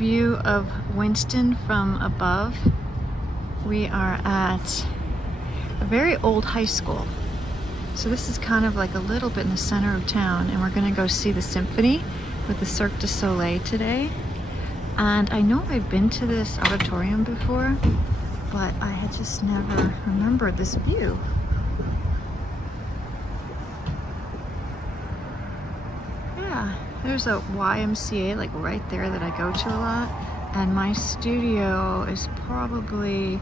view of Winston from above. We are at a very old high school. So this is kind of like a little bit in the center of town, and we're gonna go see the symphony with the Cirque du Soleil today. And I know I've been to this auditorium before, but I had just never remembered this view. Yeah, there's a YMCA like right there that I go to a lot, and my studio is probably,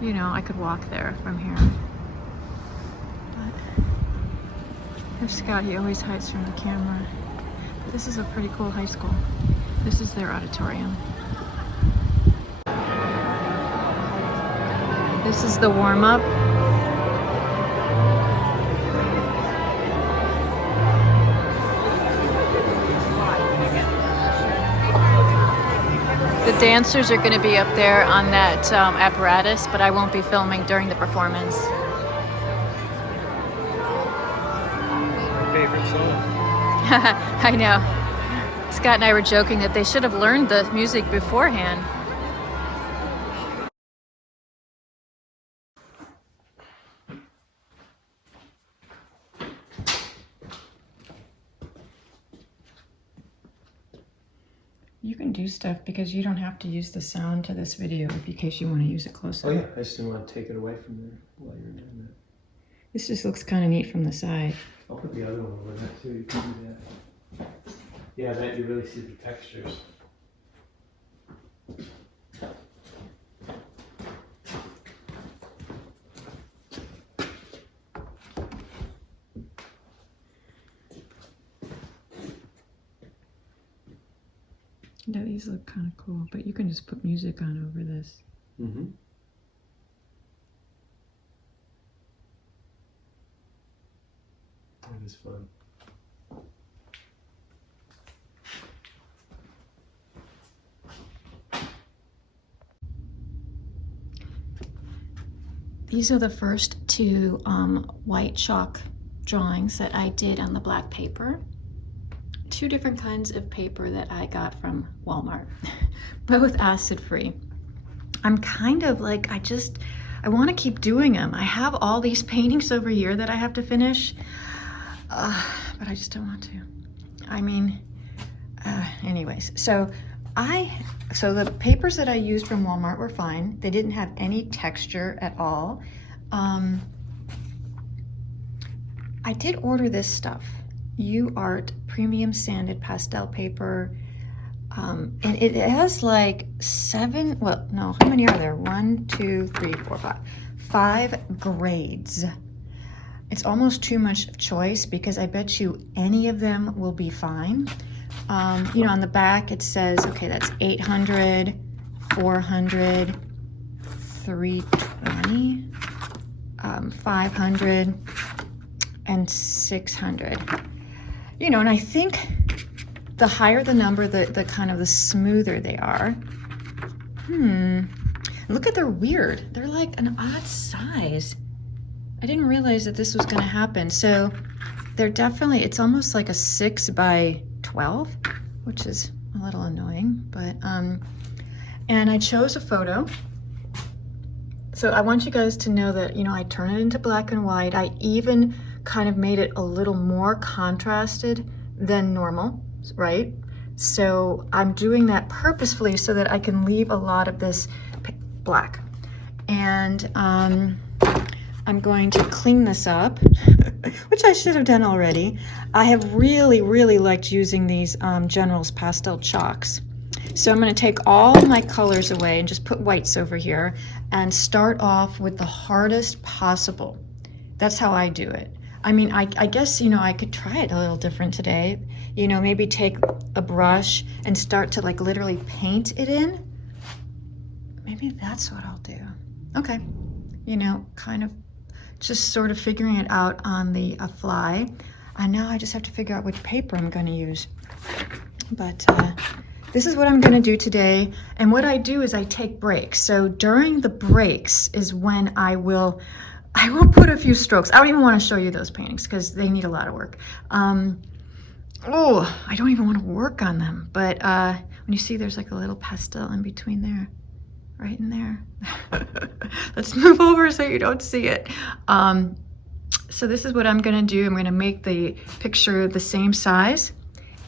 you know, I could walk there from here. But there's Scott, he always hides from the camera. But this is a pretty cool high school. This is their auditorium. This is the warm-up. The dancers are going to be up there on that apparatus, but I won't be filming during the performance. My favorite song. I know. Scott and I were joking that they should have learned the music beforehand. You can do stuff because you don't have to use the sound to this video in case you want to use it closer. Oh yeah, I just didn't want to take it away from there while you're doing that. This just looks kind of neat from the side. I'll put the other one over there too. You can do that. Yeah, that you really see the textures. Yeah, these look kind of cool, but you can just put music on over this. Mm-hmm. That is fun. These are the first two white chalk drawings that I did on the black paper. Two different kinds of paper that I got from Walmart, both acid-free. I'm kind of like, I want to keep doing them. I have all these paintings over here that I have to finish, but I just don't want to. I mean, anyways, so the papers that I used from Walmart were fine. They didn't have any texture at all. I did order this stuff. UArt premium sanded pastel paper, and it has like how many are there? 1, 2, 3, 4, 5. 5 grades. It's almost too much choice because I bet you any of them will be fine. You know, on the back it says, okay, that's 800, 400, 320, 500, and 600. You know, and I think the higher the number, the kind of the smoother they are. Look at, they're weird. They're like an odd size. I didn't realize that this was gonna happen. So they're definitely, it's almost like a 6 by 12, which is a little annoying, but, and I chose a photo. So I want you guys to know that, you know, I turn it into black and white. I even kind of made it a little more contrasted than normal, right? So I'm doing that purposefully so that I can leave a lot of this black. And I'm going to clean this up, which I should have done already. I have really, really liked using these General's pastel chalks. So I'm going to take all my colors away and just put whites over here and start off with the hardest possible. That's how I do it. I mean, I guess, you know, I could try it a little different today. You know, maybe take a brush and start to like literally paint it in. Maybe that's what I'll do. Okay. You know, kind of just sort of figuring it out on the fly. And now I just have to figure out which paper I'm going to use. But this is what I'm going to do today. And what I do is I take breaks. So during the breaks is when I will put a few strokes. I don't even want to show you those paintings because they need a lot of work. I don't even want to work on them. But When you see there's like a little pastel in between there, right in there. Let's move over so you don't see it. So this is what I'm gonna do. I'm gonna make the picture the same size,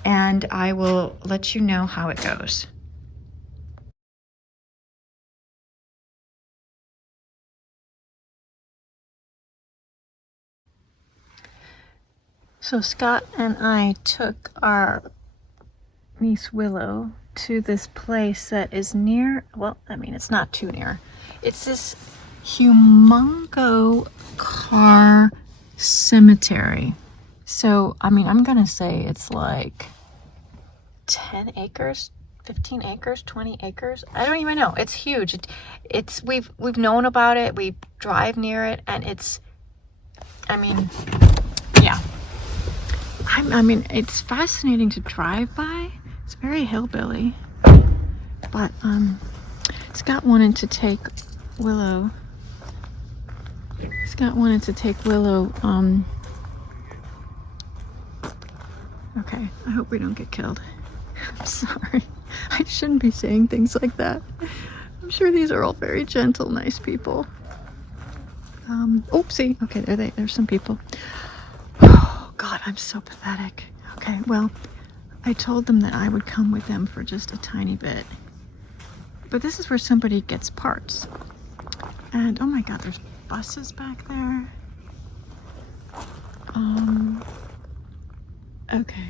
and I will let you know how it goes. So Scott and I took our niece Willow to this place that is near, well, I mean, it's not too near. It's this humongo car cemetery. So, I mean, I'm gonna say it's like 10 acres, 15 acres, 20 acres. I don't even know. It's huge. We've known about it. We drive near it, and it's, I mean, yeah. I mean, it's fascinating to drive by. It's very hillbilly. But Scott wanted to take Willow. Okay, I hope we don't get killed. I'm sorry. I shouldn't be saying things like that. I'm sure these are all very gentle, nice people. Oopsie. Okay, there's some people. Oh, God, I'm so pathetic. Okay, well, I told them that I would come with them for just a tiny bit. But this is where somebody gets parts. And, oh my God, there's buses back there. Okay.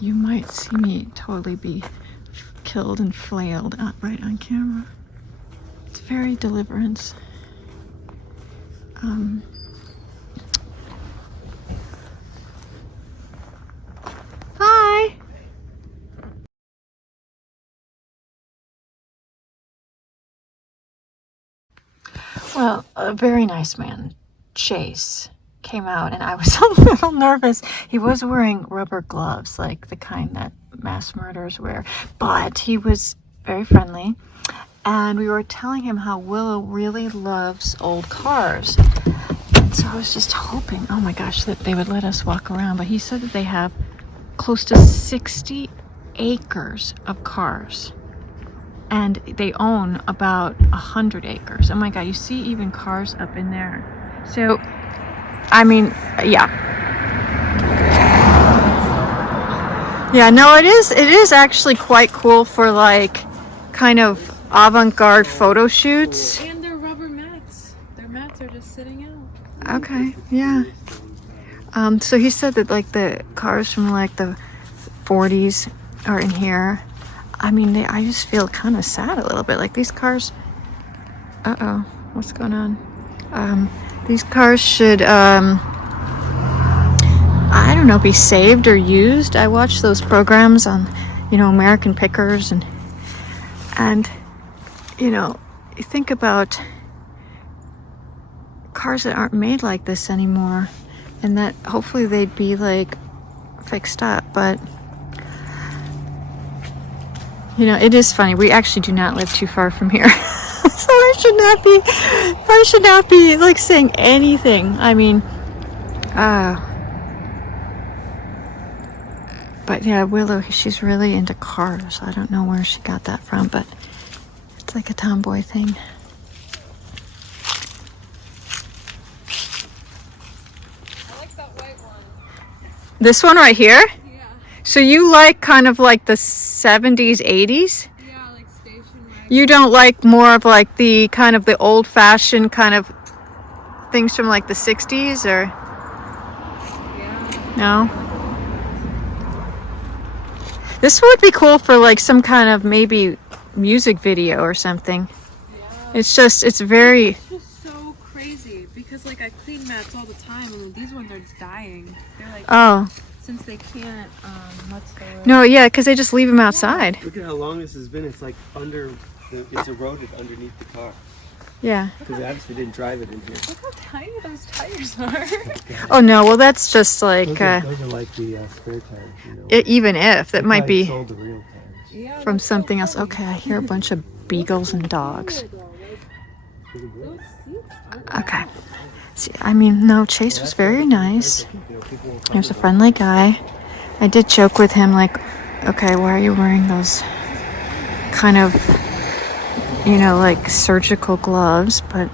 You might see me totally be killed and flailed right on camera. It's very Deliverance. Hi! Well, a very nice man, Chase, came out, and I was a little nervous. He was wearing rubber gloves, like the kind that mass murderers wear, but he was very friendly, and we were telling him how Willow really loves old cars. And so I was just hoping, oh my gosh, that they would let us walk around, but he said that they have close to 60 acres of cars. And they own about 100 acres. Oh my God, you see even cars up in there. So, I mean, yeah. Yeah, no, it is actually quite cool for like kind of avant-garde photo shoots. And they're rubber mats. Their mats are just sitting out. Okay, yeah. So he said that like the cars from like the 40s are in here. I mean, I just feel kind of sad a little bit. Like these cars, uh-oh, what's going on? These cars should, I don't know, be saved or used. I watch those programs on, you know, American Pickers and you know, you think about cars that aren't made like this anymore, and that hopefully they'd be like fixed up, but you know, it is funny. We actually do not live too far from here. So I should not be like saying anything. I mean, but yeah, Willow, she's really into cars. I don't know where she got that from, but it's like a tomboy thing. I like that white one. This one right here? Yeah. So you like kind of like the 70s, 80s? Yeah, like station wagon. You don't like more of like the kind of the old-fashioned kind of things from like the 60s, or Yeah. no? This would be cool for like some kind of maybe music video or something. Yeah. It's very, It's just so crazy because like I clean mats all the time and these ones are dying. They're like, oh, since they can't, what's the word? no, yeah, because they just leave them outside. Look at how long this has been. It's like it's eroded underneath the car. Yeah. Because they obviously didn't drive it in here. Look how tiny those tires are. Oh no, well that's just like, Those are like the spare tires, you know. even if, that might Probably be sold the real tires. Yeah, from that's so something else. funny. Okay, I hear a bunch of beagles and dogs. Those seats aren't Okay. See, I mean, no, Chase was very nice. He was a friendly guy. I did joke with him like, okay, why are you wearing those kind of, you know, like surgical gloves, but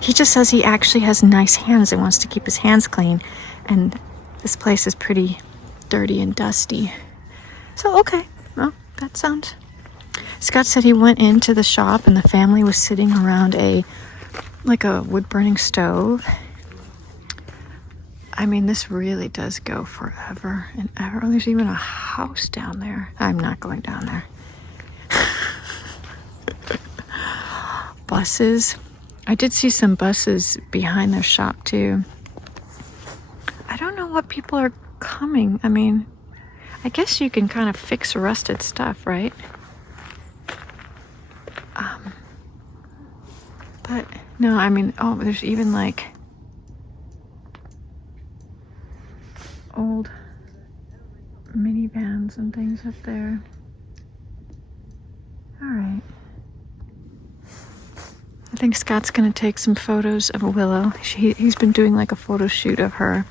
he just says he actually has nice hands and wants to keep his hands clean. And this place is pretty dirty and dusty. So, okay, well, that sounds... Scott said he went into the shop and the family was sitting around a wood-burning stove. I mean, this really does go forever and ever. There's even a house down there. I'm not going down there. Buses. I did see some buses behind their shop too. I don't know what people are coming. I mean, I guess you can kind of fix rusted stuff, right? But no, I mean, oh, there's even like old minivans and things up there. All right. I think Scott's gonna take some photos of Willow. He's been doing like a photo shoot of her,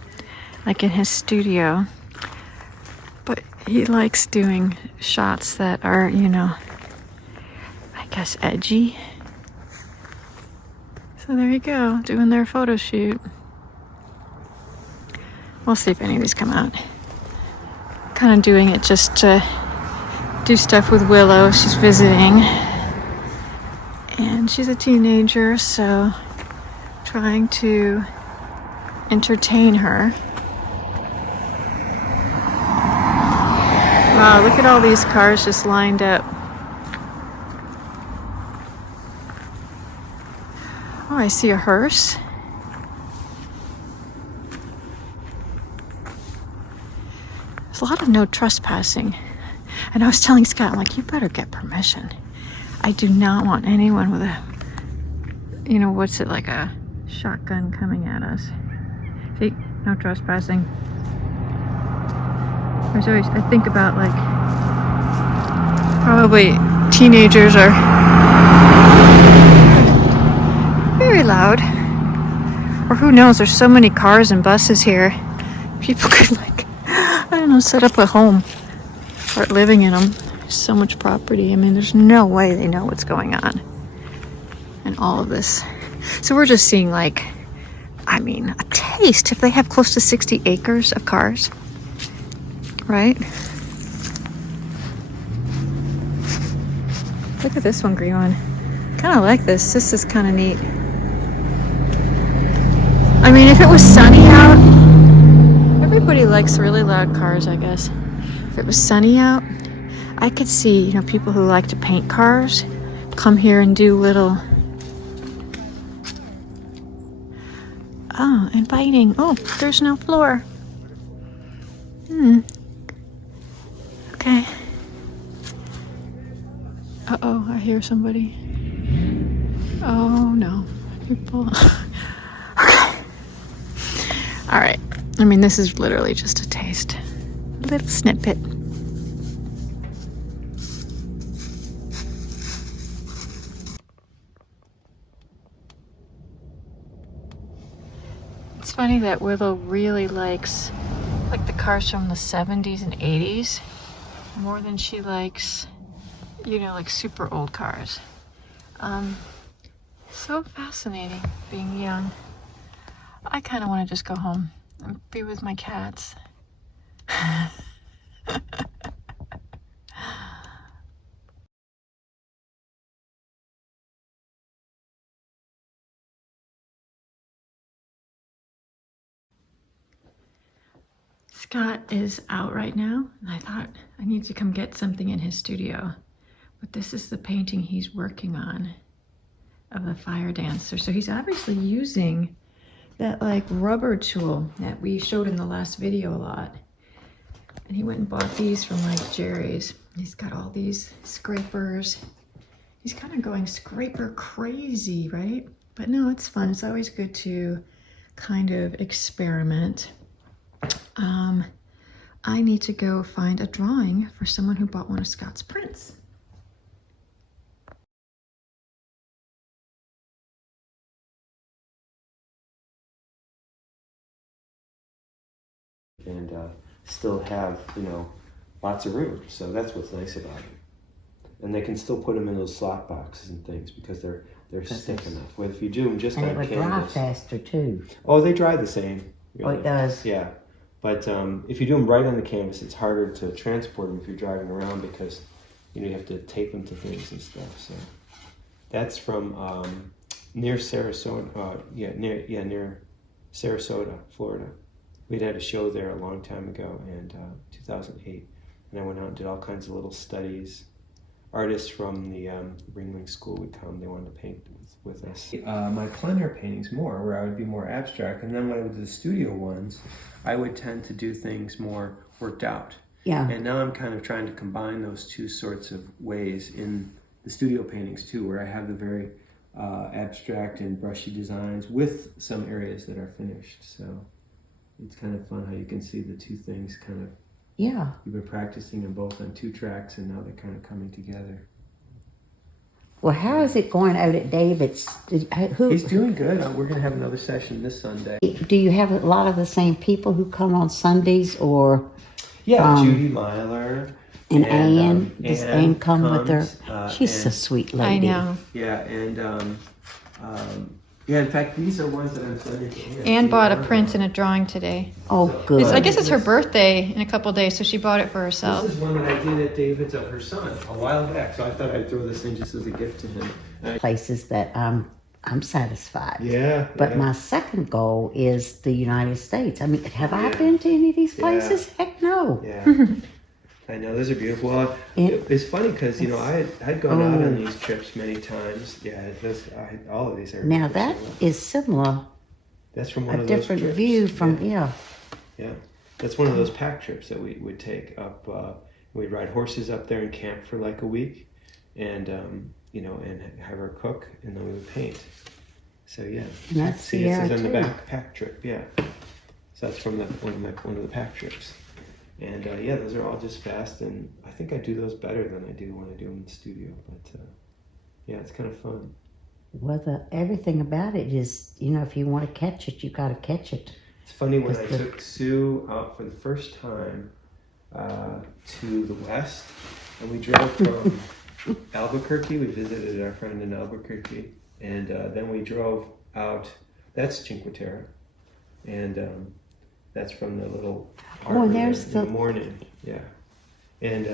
like in his studio. But he likes doing shots that are, you know, I guess edgy. So there you go, doing their photo shoot. We'll see if any of these come out. Kind of doing it just to do stuff with Willow. She's visiting. And she's a teenager, so trying to entertain her. Wow, look at all these cars just lined up. Oh, I see a hearse. There's a lot of no trespassing. And I was telling Scott, I'm like, you better get permission. I do not want anyone with a, you know, what's it, like a shotgun coming at us. See, no trespassing. There's always, I think about like, probably teenagers are very loud. Or who knows, there's so many cars and buses here. People could like, I don't know, set up a home, start living in them. There's so much property. I mean, there's no way they know what's going on and all of this. So we're just seeing like, I mean, a taste. If they have close to 60 acres of cars, right? Look at this one, green one. Kind of like this. This is kind of neat. I mean, if it was sunny out, everybody likes really loud cars, I guess. If it was sunny out, I could see, you know, people who like to paint cars come here and do little... Oh, inviting. Oh, there's no floor. Okay. Uh-oh, I hear somebody. Oh, no. People... Okay. All right. I mean, this is literally just a taste. A little snippet. It's funny that Willow really likes like the cars from the 70s and 80s more than she likes, you know, like super old cars. So fascinating being young. I kind of want to just go home and be with my cats. Scott is out right now, and I thought I need to come get something in his studio. But this is the painting he's working on of the fire dancer. So he's obviously using that like rubber tool that we showed in the last video a lot. And he went and bought these from like Diaries. He's got all these scrapers. He's kind of going scraper crazy, right? But no, it's fun. It's always good to kind of experiment. I need to go find a drawing for someone who bought one of Scott's prints. And still have, you know, lots of room. So that's what's nice about it. and they can still put them in those slot boxes and things because they're stiff enough. Well, if you do them just And on it would canvas, dry faster too. oh, they dry the same. Oh, it does. Yeah, but if you do them right on the canvas, it's harder to transport them if you're driving around because you have to tape them to things and stuff. So that's from near Sarasota. Near Sarasota, Florida. We'd had a show there a long time ago in 2008, and I went out and did all kinds of little studies. Artists from the Ringling School would come. They wanted to paint with us. My plein air paintings more, where I would be more abstract, and then when I would do the studio ones, I would tend to do things more worked out. Yeah. And now I'm kind of trying to combine those two sorts of ways in the studio paintings too, where I have the very abstract and brushy designs with some areas that are finished. So it's kind of fun how you can see the two things kind of. Yeah. You've been practicing them both on 2 tracks, and now they're kind of coming together. Well, how is it going out at David's? He's doing good. We're going to have another session this Sunday. Do you have a lot of the same people who come on Sundays, or? Yeah, Judy Myler. And Anne. Does Anne come comes, with her? She's a sweet lady. I know. Yeah, and in fact, these are ones that I'm sending to Anne. Anne bought a print and a drawing today. Oh, good. I guess it's her birthday in a couple of days, so she bought it for herself. This is one that I did at David's of her son a while back, so I thought I'd throw this in just as a gift to him. Places that I'm satisfied. Yeah. But my second goal is the United States. I mean, have I been to any of these places? Heck no. Yeah. I know, those are beautiful. Well, it's funny because, I'd gone out on these trips many times. Yeah, all of these are. Now that is similar. That's from one of A those different trips. view from, yeah. Yeah, that's one of those pack trips that we would take up. We'd ride horses up there and camp for like a week, and and have her cook, and then we would paint. So yeah, And that's see, it says on the too. back pack trip. Yeah, so that's from one of the pack trips, and those are all just fast, and I think I do those better than I do when I do them in the studio. But it's kind of fun. Well, everything about it is, if you want to catch it, you got to catch it. It's funny when I took Sue out for the first time to the west, and we drove from Albuquerque. We visited our friend in Albuquerque, and then we drove out. That's Cinque Terre, and that's from the little harbor and there's in the morning. Yeah, and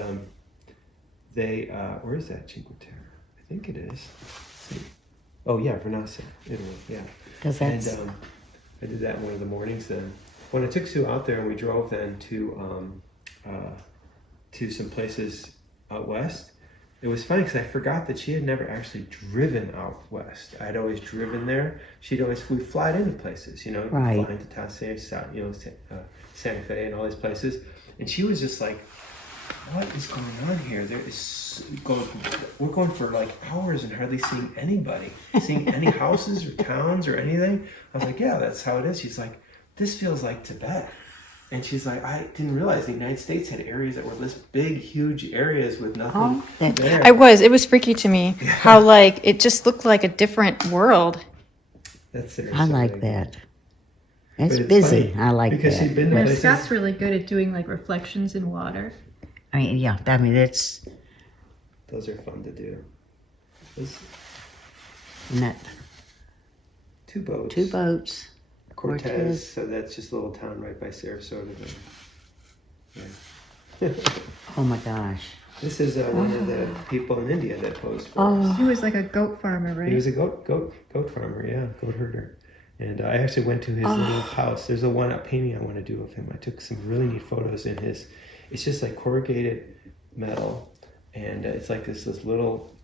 where is that Cinque Terre? I think it is. Let's see. Oh yeah, Vernazza, Italy. Yeah, Because that's... and I did that one of the mornings then. When I took Sue out there and we drove then to some places out west, it was funny because I forgot that she had never actually driven out west. I'd always driven there. We'd fly into places, Right. fly into Tassay, Santa Fe and all these places. And she was just like, what is going on here? We're going for like hours and hardly seeing anybody, seeing any houses or towns or anything. I was like, yeah, that's how it is. She's like, this feels like Tibet. And she's like, I didn't realize the United States had areas that were this big, huge areas with nothing there. It was freaky to me how it just looked like a different world. That's I like that. It's it's busy. funny I like because that. she'd been to places. Scott's really good at doing reflections in water. It's Those are fun to do. not 2 boats. 2 boats. Cortez. So that's just a little town right by Sarasota. Yeah. Oh my gosh. This is one of the people in India that posed for Oh. us. He was like a goat farmer, right? He was a goat farmer, yeah, goat herder. And I actually went to his little house. There's a painting I want to do of him. I took some really neat photos in his. It's just like corrugated metal, and it's like this little,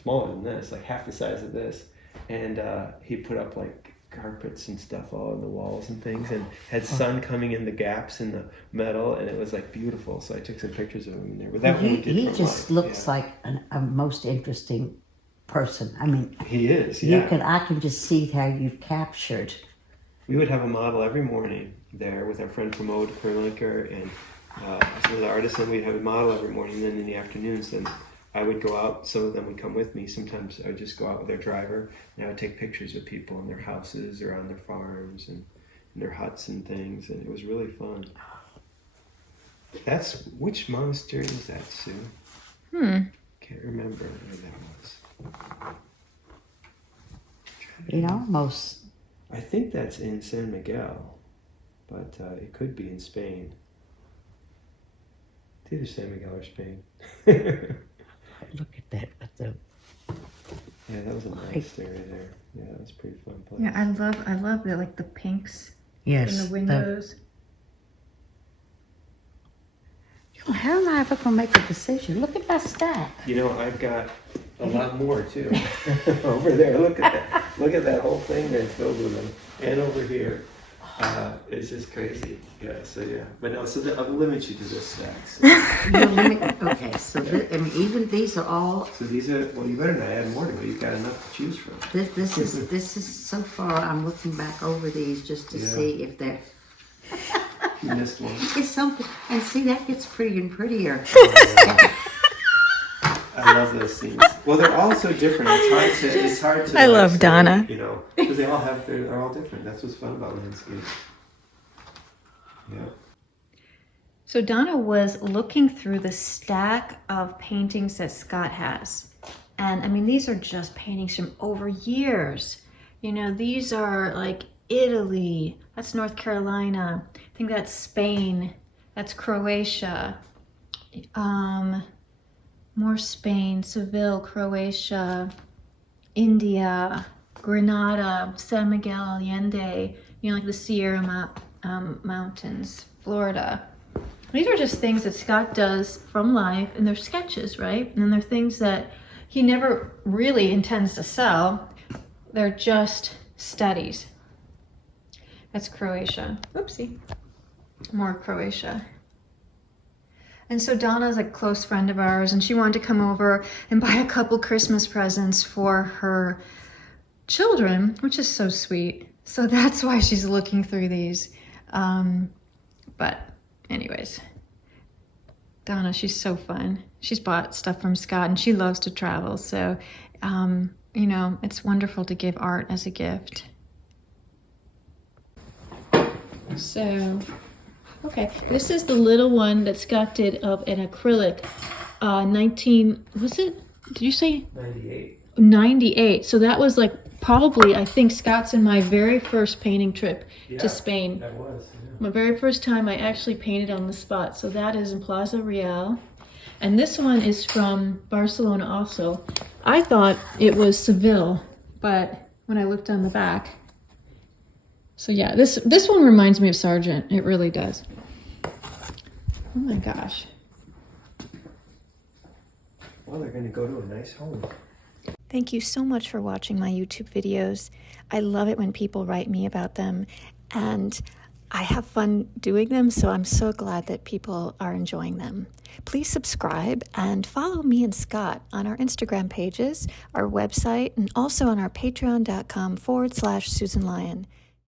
smaller than this, like half the size of this. And he put up like carpets and stuff all on the walls and things, and had sun coming in the gaps in the metal, and it was like beautiful. So I took some pictures of him in there. But that one He just looks like a most interesting person. I mean, he is. Yeah. I can just see how you've captured. We would have a model every morning there with our friend Pramod Kurlinker and some of the artists, and we'd have a model every morning. And then in the afternoons, then I would go out. Some of them would come with me. Sometimes I would just go out with their driver, and I would take pictures of people in their houses or on their farms and in their huts and things, and it was really fun. Which monastery is that, Sue? Can't remember where that was. It almost. I think that's in San Miguel, but it could be in Spain. It's either San Miguel or Spain. Look at that. Yeah, that was a nice area there. Yeah, that was a pretty fun place. Yeah, I love the like the pinks Yes. in the windows. How am I ever going to make a decision? Look at that stack. You know, I've got a lot more too. Over there, look at that. Look at that whole thing there filled with them. And over here. It's just crazy. Yeah, so yeah. But no, so I'll limit you to this stack. So, Okay, so even these are all. so these are, well, you better not add more to it. You've got enough to choose from. This is so far. I'm looking back over these just to Yeah. see if they're. You missed one. It's something, and see that gets prettier and prettier. I love those scenes. Well, they're all so different. It's hard to. I love say, Donna. You know, because they all have they're all different. That's what's fun about landscape. Yeah. So Donna was looking through the stack of paintings that Scott has. And I mean, these are just paintings from over years. You know, these are like Italy, that's North Carolina, I think that's Spain, that's Croatia, more Spain, Seville, Croatia, India, Granada, San Miguel Allende, you know, like the Sierra Mountains, Florida. These are just things that Scott does from life, and they're sketches, right? And they're things that he never really intends to sell. They're just studies. That's Croatia. Oopsie. More Croatia. And so Donna's a close friend of ours, and she wanted to come over and buy a couple Christmas presents for her children, which is so sweet. So that's why she's looking through these. But anyways, Donna, she's so fun. She's bought stuff from Scott, and she loves to travel. So, you know, it's wonderful to give art as a gift. So, okay, this is the little one that Scott did of an acrylic, 19, was it? Did you say? 98. 98. So that was like probably, I think, Scott's and my very first painting trip to Spain. That was. Yeah. My very first time I actually painted on the spot. So that is in Plaza Real. And this one is from Barcelona also. I thought it was Seville, but when I looked on the back. So yeah, this one reminds me of Sargent. It really does. Oh my gosh. Well, they're going to go to a nice home. Thank you so much for watching my YouTube videos. I love it when people write me about them, and I have fun doing them, so I'm so glad that people are enjoying them. Please subscribe and follow me and Scott on our Instagram pages, our website, and also on our patreon.com/Susan Lyon.